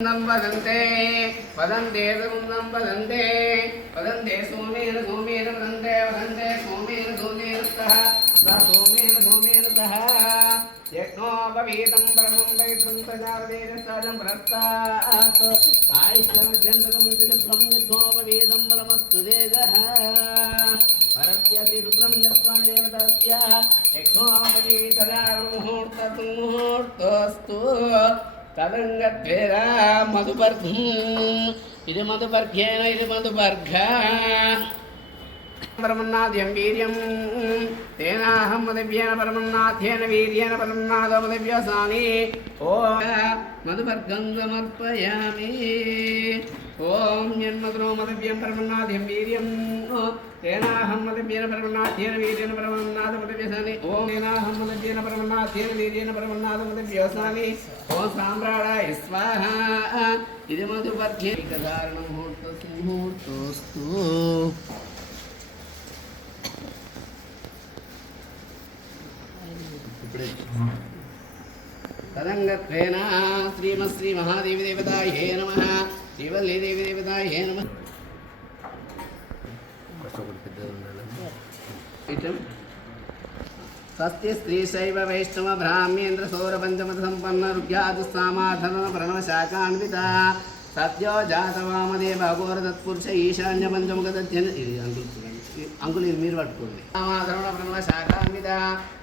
वदन्ते वदन्ते सुन्दं वदन्ते वदन्ते सोमेन सोमेन वदन्ते वदन्ते सोमेन सोमेन सह सोमेन सह यज्ञोपवीतं परमं वैत्रं प्रजापतेन सहजं प्रस्तात् आयुष्यमध्यन्ततं त्रिशुभ्रं यज्ञोपवीतं परमस्तु तेजः परस्यति रुद्रं यत्त्वं देवतस्य यज्ञोपवीतदारुमुहूर्तस्तु तदंगत्वेरा मधुपर्घ्यं इति मधुपर्घ्येन इति मधुपर्घा परमन्नाद्यं वीर्यं तेनाहं मधुव्येन परमन्नाद्येन वीर्येन परमन्नादो मधुव्यसानि ॐ मधुपर्घं समर्पयामि ॐ यन्मधुरो मधुव्यं परमन्नाद्यं वीर्यं तेनाहं मधुव्येन परमन्नाद्येन वीर्येन परमन्नादो मधुव्यसानि ॐ तेनाहं मधुव्येन परमन्नाद्येन वीर्येन परमन्नादो मधुव्यसानि ॐ साम्राणाय स्वाहा इति मधुपर्घ्ये मुहूर्तोऽस्तु तदंगत्वेन श्री महादेवी देवतायै नमः श्रीवल्ली देवी देवतायै नमः स्वस्ति स्त्री शैव वैष्णव ब्राह्मेन्द्र सौर पंचमत संपन्न ऋग्यादुस्सामाधन प्रणवशाखान्विता सद्यो जातवामदेव अघोर तत्पुरुष ईशान्य पंचमुखदध्यन अंकुली మీరు పట్టుకోండి ఆమాధరణ ప్రణవశాఖాన్విత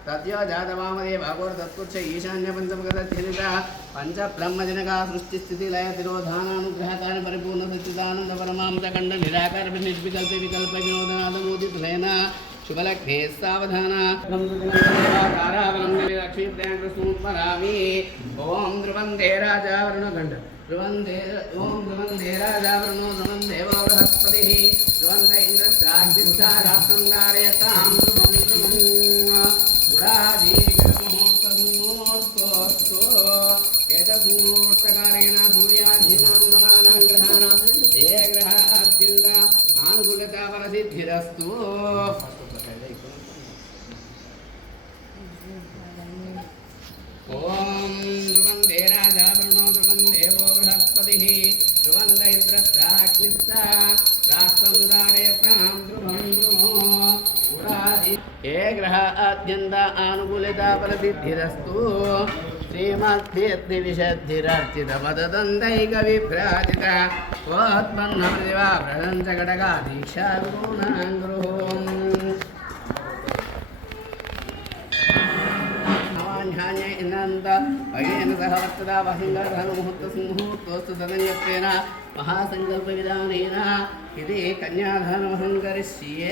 सद्यो जातवामदेव अघोर तत्पुरुष ईशान्य पंचमुखदध्यనిత पंच ब्रह्मजनका सृष्टि स्थिति लय तिरोधानानुग्रहकारि परिपूर्ण सच्चिदानंद परमांसखंड निराकार निर्विकल्प विकल्प विनोदनाद मोदित नयन शुभलग्ने सावधान लक्ष्मी प्रियांकसूत्मरामी ओम ध्रुवंदे राजा वरुणगंड ध्रुवंदे ओम ध्रुवंदे राजा वरुणो ध्रुवं देवो बृहस्पतिः ध्रुवंद इंद्रस्ताग्निष्ठाराप्तं नारयतां ध्रुवं ध्रुवं मुहूर्तोऽस्तु एतद्मुहूर्तकारेण सूर्याधीनां नवानां ग्रहाणां ये ग्रहाः अत्यन्त आनुकूलता फलसिद्धिरस्तु ओम ध्रुवंदे राजा वरुणो ध्रुवं देवो बृहस्पतिः ध्रुवंद इंद्रस्ताग्निष्ठा राष्ट्रं धारयतां ध्रुवं ध्रुवो ये ग्रह अत्यंत आनुकूलता फलसिद्धिरस्तु श्रीमद्भिर्दिविशद्धिरर्चित पददन्तैक विभ्राजित वोत्पन्नमदिवा प्रदञ्च घटकाधीक्षा गुरूणाङ्गुरुः इनंत अयेन सह वर्तदा वहिंगधर्मुहूर्तोऽस्तु तदन्यत्वेन महासङ्कल्पविधानेन इति कन्यादानमहं करिष्ये